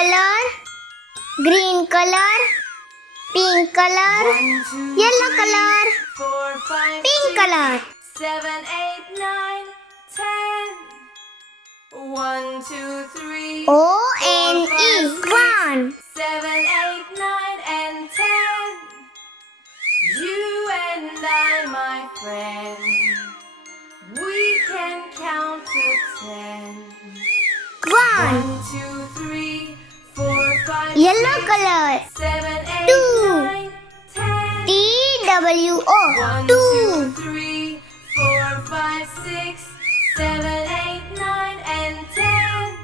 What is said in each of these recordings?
color, green color, pink color, yellow color, pink color. 7, 8, 9, 10. 1, 2, 3. O-N-E, one. 7, 8, 9, and 10. You and I, my friend, we can count to 10. 1, 2, 3, 4, 5, Yellow 6, color, 7, 8, two. 9, 10. T-W-O, 1, two. 2, 3, 4, 5, 6, 7, 8, 9, and 10.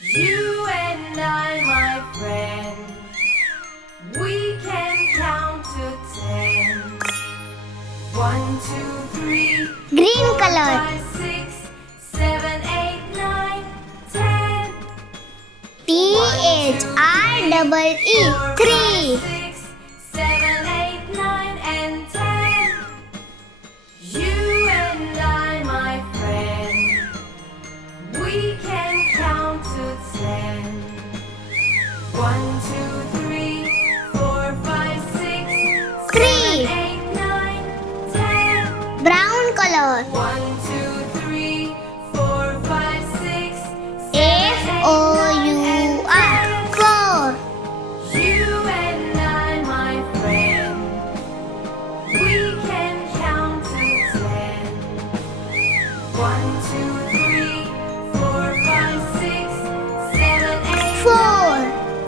You and I, my friend, we can count to 10. 1, 2, 3, Green 4, color, 5, 6, 7, 8, 9, 10. T-H-R-E-E, three. 6, 7, 8, 9, and 10. You and I, my friend, we can count to 10. 1, 2, 3, 4, 5, 6, 7, 8, 9, 10. Brown color, 1, 2, 3, 4, 5, 6, 7, 8, 9, F-O-U-R, four. You and I, my friend, we can count to 10. 1, 2, 3, 4, 5, 6, 7, 8, Four.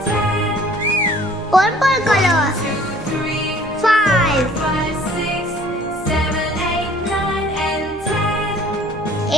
10. Purple color, 2, 3, five. 5, 6, 7, 8, 9, and 10.